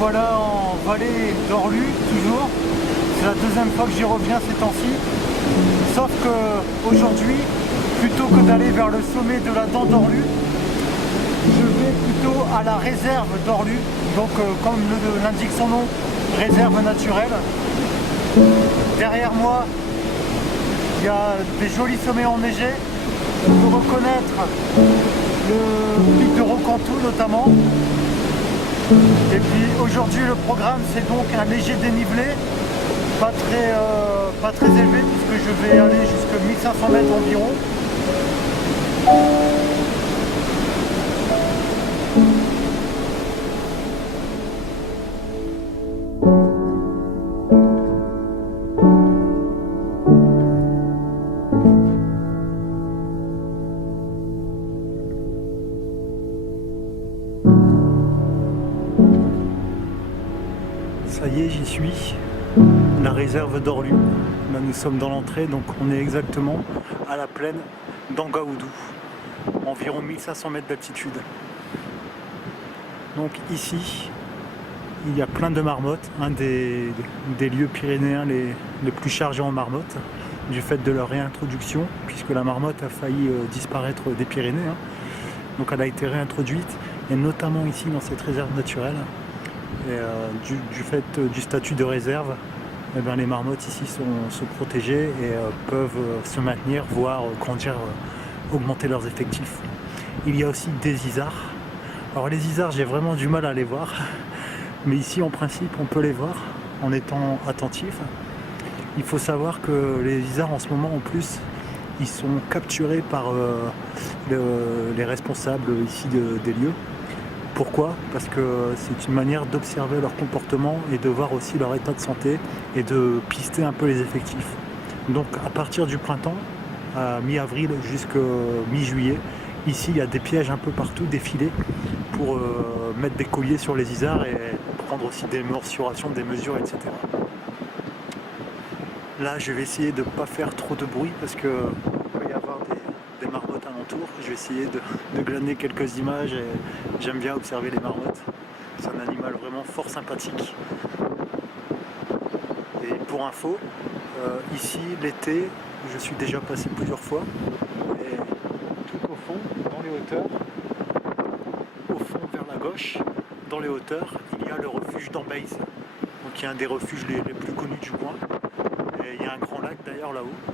voilà en vallée d'Orlu, toujours. C'est la deuxième fois que j'y reviens ces temps-ci. Sauf que aujourd'hui, plutôt que d'aller vers le sommet de la dent d'Orlu, je vais plutôt à la réserve d'Orlu. Donc comme l'indique son nom, réserve naturelle. Derrière moi, il y a des jolis sommets enneigés. On peut reconnaître le pic de Rocantou notamment. Et puis aujourd'hui le programme c'est donc un léger dénivelé, pas très élevé puisque je vais aller jusqu'à 1500 mètres environ. Ça y est, j'y suis, la réserve d'Orlu. Là nous sommes dans l'entrée, donc on est exactement à la plaine d'Angaoudou, environ 1500 mètres d'altitude. Donc ici, il y a plein de marmottes, un des lieux pyrénéens les plus chargés en marmottes, du fait de leur réintroduction, puisque la marmotte a failli disparaître des Pyrénées. Donc elle a été réintroduite, et notamment ici dans cette réserve naturelle. Et du fait du statut de réserve, eh bien, les marmottes ici sont protégées et peuvent se maintenir, voire grandir, augmenter leurs effectifs. Il y a aussi des isards. Alors les isards, j'ai vraiment du mal à les voir, mais ici en principe on peut les voir en étant attentif. Il faut savoir que les isards en ce moment en plus, ils sont capturés par les responsables ici des lieux. Pourquoi? Parce que c'est une manière d'observer leur comportement et de voir aussi leur état de santé et de pister un peu les effectifs. Donc à partir du printemps, à mi-avril jusqu'à mi-juillet, ici il y a des pièges un peu partout, des filets pour mettre des colliers sur les isards et prendre aussi des mensurations, des mesures, etc. Là je vais essayer de ne pas faire trop de bruit parce que il peut y avoir des marmottes alentour. Je vais essayer de glaner quelques images et j'aime bien observer les marmottes. C'est un animal vraiment fort sympathique. Et pour info, ici l'été, je suis déjà passé plusieurs fois. Et tout au fond, dans les hauteurs, au fond vers la gauche, dans les hauteurs, il y a le refuge d'Ambeiz. Donc il y a un des refuges les plus connus du coin. Et il y a un grand lac d'ailleurs là-haut.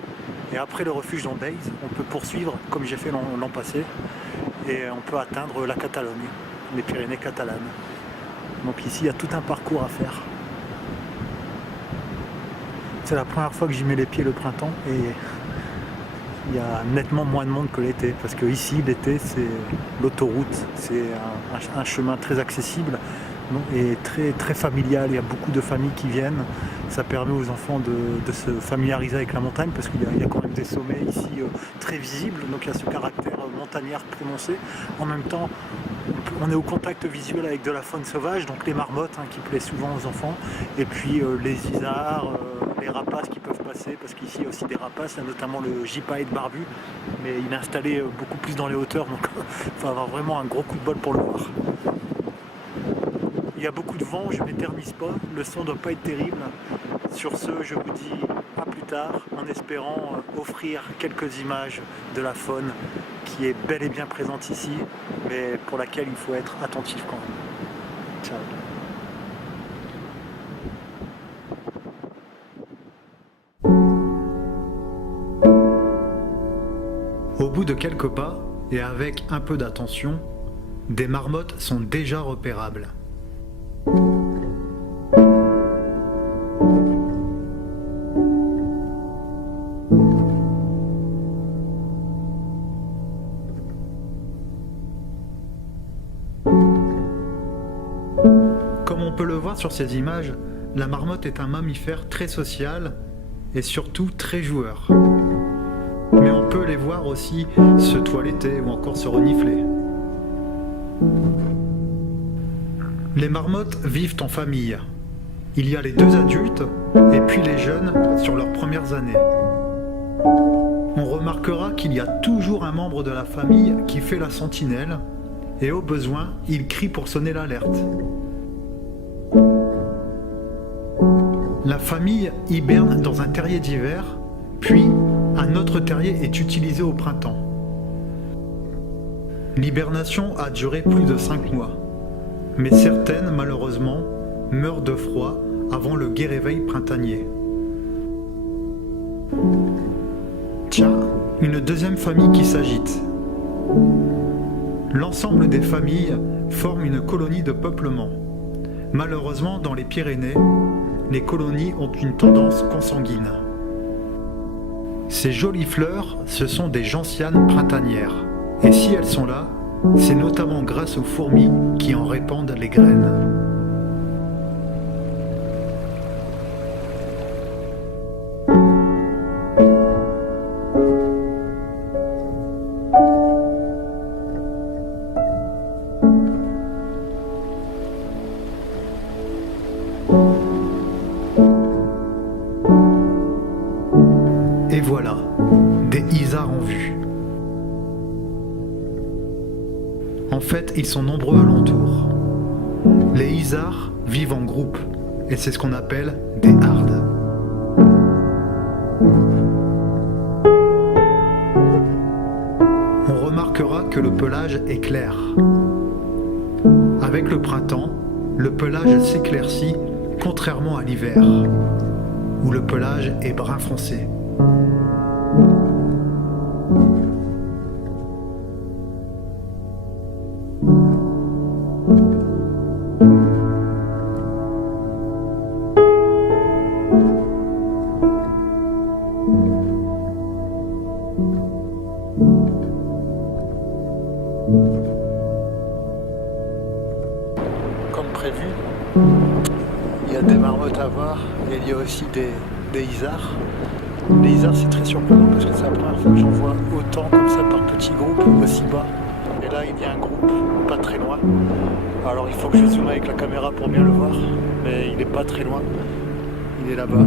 Et après le refuge d'Ambeiz, on peut poursuivre comme j'ai fait l'an passé et on peut atteindre la Catalogne, les Pyrénées catalanes. Donc ici il y a tout un parcours à faire. C'est la première fois que j'y mets les pieds le printemps et il y a nettement moins de monde que l'été parce que ici l'été c'est l'autoroute, c'est un chemin très accessible et très familial. Il y a beaucoup de familles qui viennent. Ça permet aux enfants de se familiariser avec la montagne parce qu'il y a quand même des sommets ici très visibles, donc il y a ce caractère montagnard prononcé. En même temps, on est au contact visuel avec de la faune sauvage, donc les marmottes qui plaisent souvent aux enfants, et puis les isards, les rapaces qui peuvent passer, parce qu'ici il y a aussi des rapaces, il y a notamment le gypaète barbu, mais il est installé beaucoup plus dans les hauteurs, donc il faut avoir vraiment un gros coup de bol pour le voir. Il y a beaucoup de vent, je ne m'éternise pas, le son ne doit pas être terrible. Sur ce, je vous dis à plus tard, en espérant offrir quelques images de la faune qui est bel et bien présente ici, mais pour laquelle il faut être attentif quand même. Ciao. Au bout de quelques pas, et avec un peu d'attention, des marmottes sont déjà repérables. Comme on peut le voir sur ces images, la marmotte est un mammifère très social et surtout très joueur. Mais on peut les voir aussi se toiletter ou encore se renifler. Les marmottes vivent en famille. Il y a les deux adultes et puis les jeunes sur leurs premières années. On remarquera qu'il y a toujours un membre de la famille qui fait la sentinelle et au besoin, il crie pour sonner l'alerte. La famille hiberne dans un terrier d'hiver, puis un autre terrier est utilisé au printemps. L'hibernation a duré plus de 5 mois, mais certaines, malheureusement, meurent de froid avant le gai réveil printanier. Tiens, une deuxième famille qui s'agite. L'ensemble des familles forment une colonie de peuplement. Malheureusement, dans les Pyrénées, les colonies ont une tendance consanguine. Ces jolies fleurs, ce sont des gentianes printanières. Et si elles sont là, c'est notamment grâce aux fourmis qui en répandent les graines. Et voilà, des isards en vue. En fait, ils sont nombreux alentour. Les isards vivent en groupe, et c'est ce qu'on appelle des hardes. On remarquera que le pelage est clair. Avec le printemps, le pelage s'éclaircit, contrairement à l'hiver, où le pelage est brun foncé. Comme prévu, il y a des marmottes à voir et il y a aussi des isards. Les isards, c'est très surprenant parce que c'est la première fois que j'en vois autant comme ça par petits groupes aussi bas. Et là, il y a un groupe pas très loin. Alors il faut que je zoome avec la caméra pour bien le voir, mais il n'est pas très loin. Il est là-bas.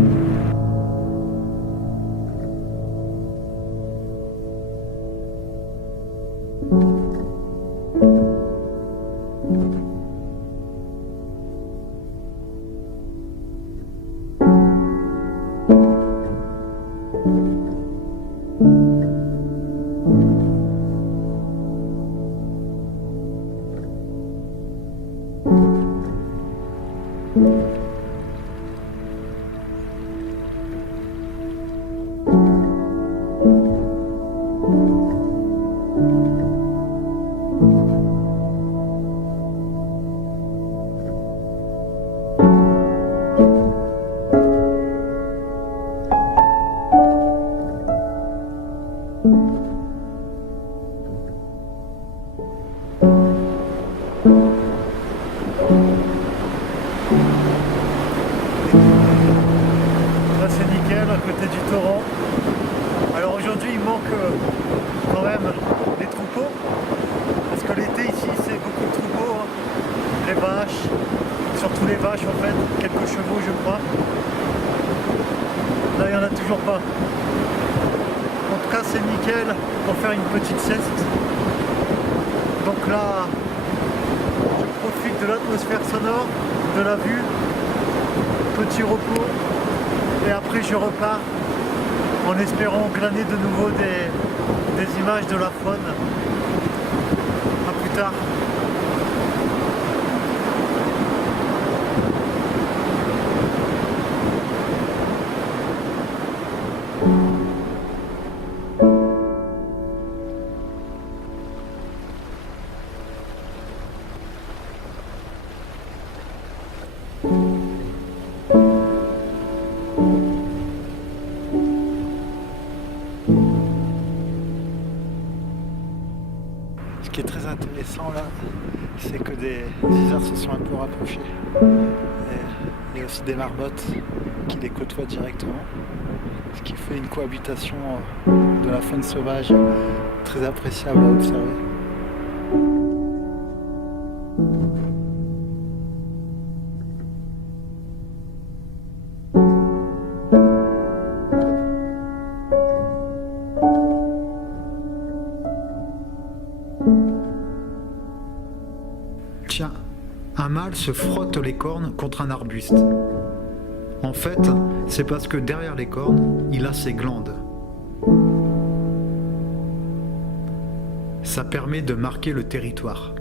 À côté du torrent. Alors aujourd'hui il manque quand même des troupeaux parce que l'été ici c'est beaucoup de troupeaux, hein. Les vaches, surtout les vaches en fait, quelques chevaux je crois. Là il n'y en a toujours pas. En tout cas c'est nickel pour faire une petite sieste. Donc là je profite de l'atmosphère sonore, de la vue, petit repos. Et après je repars en espérant glaner de nouveau des images de la faune. A plus tard. Ce qui est très intéressant là, c'est que des isards se sont un peu rapprochés. Et il y a aussi des marmottes qui les côtoient directement. Ce qui fait une cohabitation de la faune sauvage très appréciable à observer. Tiens, un mâle se frotte les cornes contre un arbuste. En fait, c'est parce que derrière les cornes, il a ses glandes. Ça permet de marquer le territoire.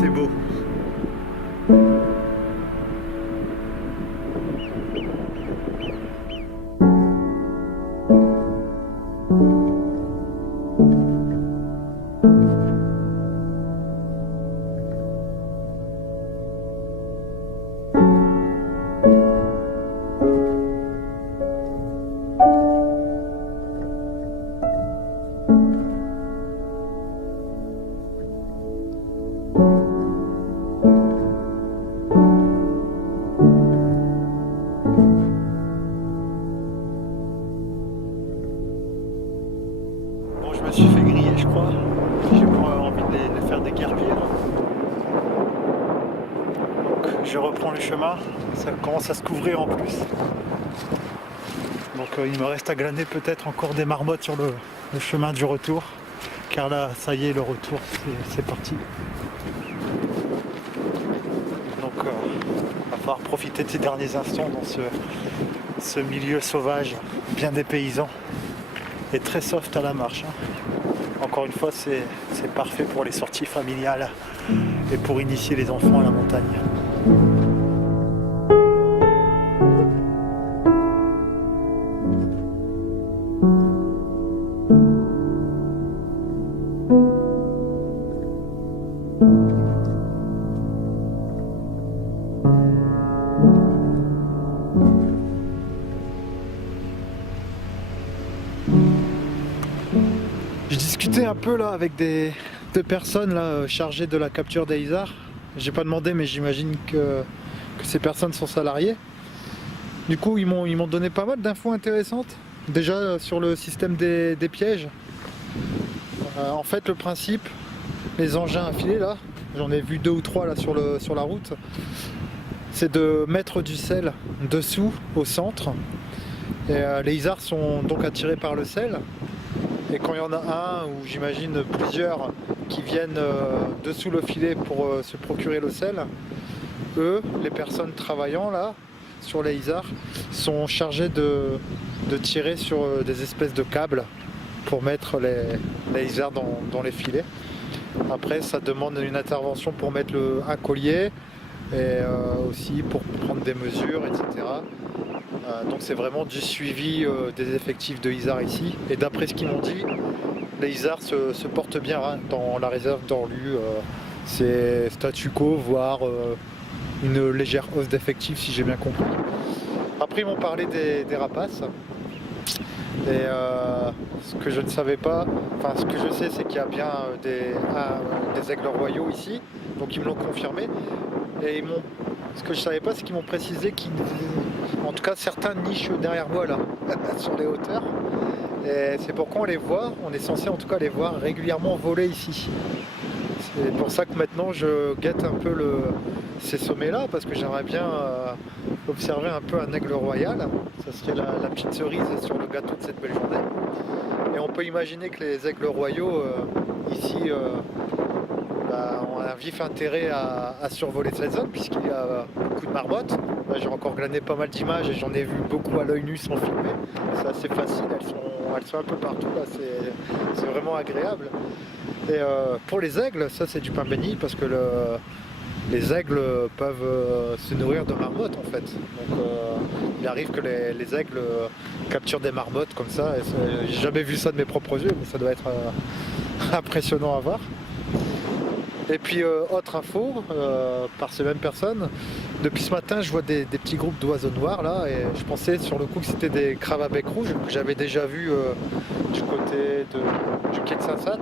C'est beau. Je me suis fait griller, je crois. J'ai pas envie de les faire déguerpir. Donc je reprends le chemin. Ça commence à se couvrir en plus. Donc il me reste à glaner peut-être encore des marmottes sur le chemin du retour. Car là, ça y est, le retour, c'est parti. Donc il va falloir profiter de ces derniers instants dans ce milieu sauvage, bien dépaysant. Et très soft à la marche. Encore une fois, c'est parfait pour les sorties familiales et pour initier les enfants à la montagne. Je discutais un peu là avec deux personnes là, chargées de la capture des isards. J'ai pas demandé, mais j'imagine que ces personnes sont salariées. Du coup, ils m'ont donné pas mal d'infos intéressantes. Déjà sur le système des pièges. En fait, le principe, les engins à filet là, j'en ai vu 2 ou 3 là sur la route, c'est de mettre du sel dessous au centre. Et les isards sont donc attirés par le sel. Et quand il y en a un, ou j'imagine plusieurs, qui viennent dessous le filet pour se procurer le sel, eux, les personnes travaillant là, sur les isards, sont chargés de tirer sur des espèces de câbles pour mettre les isards dans les filets. Après, ça demande une intervention pour mettre un collier, et aussi pour prendre des mesures, etc. Donc c'est vraiment du suivi des effectifs de isards ici. Et d'après ce qu'ils m'ont dit, les isards se portent bien dans la réserve d'Orlu. C'est statu quo, voire une légère hausse d'effectifs si j'ai bien compris. Après ils m'ont parlé des rapaces. Et ce que je ne savais pas, enfin ce que je sais, c'est qu'il y a bien des aigles royaux ici. Donc ils me l'ont confirmé. Et ce que je savais pas, c'est qu'ils m'ont précisé en tout cas certains nichent derrière moi là, sur les hauteurs. Et c'est pourquoi on les voit, on est censé en tout cas les voir régulièrement voler ici. C'est pour ça que maintenant je guette un peu ces sommets là, parce que j'aimerais bien observer un peu un aigle royal. Ça serait la petite cerise sur le gâteau de cette belle journée. Et on peut imaginer que les aigles royaux ici ont un vif intérêt à survoler cette zone, puisqu'il y a beaucoup de marmottes. Là, j'ai encore glané pas mal d'images et j'en ai vu beaucoup à l'œil nu sans filmer. C'est assez facile, elles sont un peu partout là, c'est vraiment agréable. Et pour les aigles, ça c'est du pain béni, parce que les aigles peuvent se nourrir de marmottes en fait. Donc il arrive que les aigles capturent des marmottes comme ça. J'ai jamais vu ça de mes propres yeux, mais ça doit être impressionnant à voir. Et puis autre info, par ces mêmes personnes, depuis ce matin je vois des petits groupes d'oiseaux noirs là, et je pensais sur le coup que c'était des craves à bec rouge que j'avais déjà vu du côté du quai de Saint-Sath.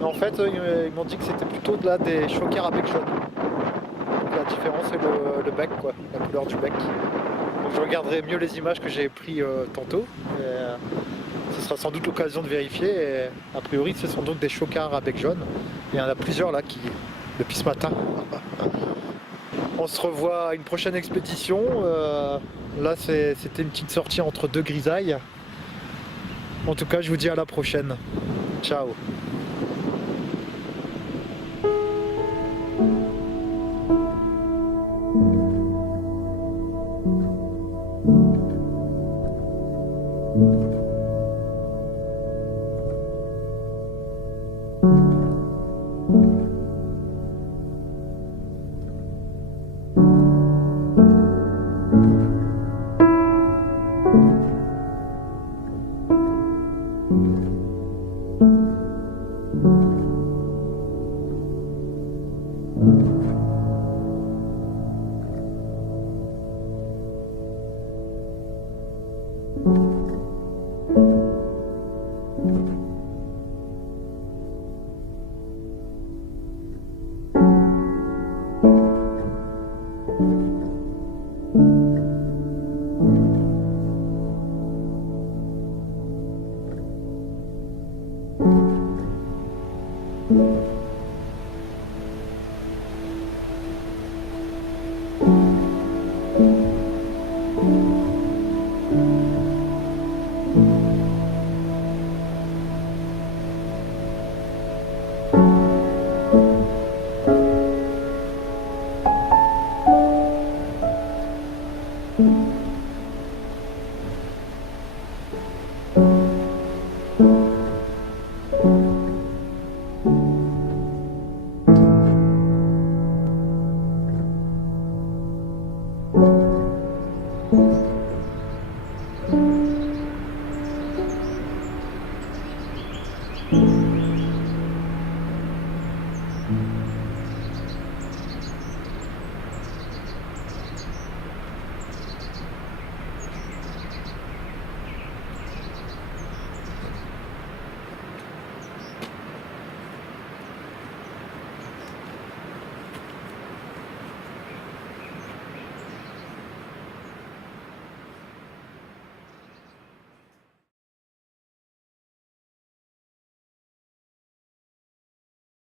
Mais en fait ils m'ont dit que c'était plutôt des chauquers à bec jaune. Donc la différence c'est le bec quoi, la couleur du bec. Donc je regarderai mieux les images que j'ai prises tantôt. Ce sera sans doute l'occasion de vérifier. Et a priori ce sont donc des chocards à bec jaune. Et il y en a plusieurs là depuis ce matin. On se revoit à une prochaine expédition. Là c'était une petite sortie entre deux grisailles. En tout cas je vous dis à la prochaine. Ciao.